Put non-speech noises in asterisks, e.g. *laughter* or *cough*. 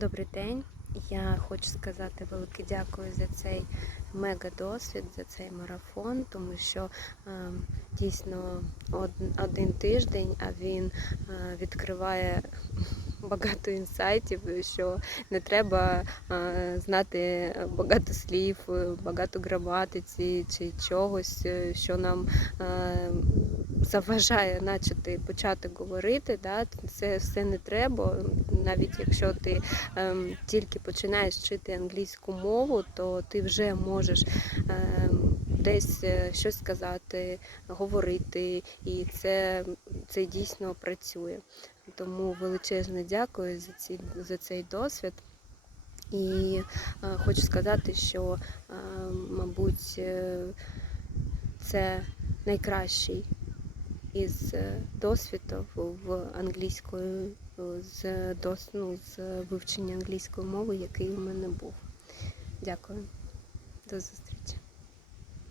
Добрий день. Я хочу сказати велике дякую за цей мега досвід, за цей марафон, тому що е, дійсно од- один тиждень, а він е, відкриває *laughs* багато інсайтів, що не треба е, знати багато слів, е, багато граматиці чи чогось, е, що нам е, заважає начати почати говорити. Да? Це все не треба, навіть якщо ти ем, тільки починаєш вчити англійську мову, то ти вже можеш ем, десь е, щось сказати, говорити, і це, це дійсно працює. Тому величезне дякую за, ці, за цей досвід. І е, хочу сказати, що, е, мабуть, е, це найкращий із е, досвідів в англійської з, дос, ну, з вивчення англійської мови, який у мене був. Дякую. До зустрічі.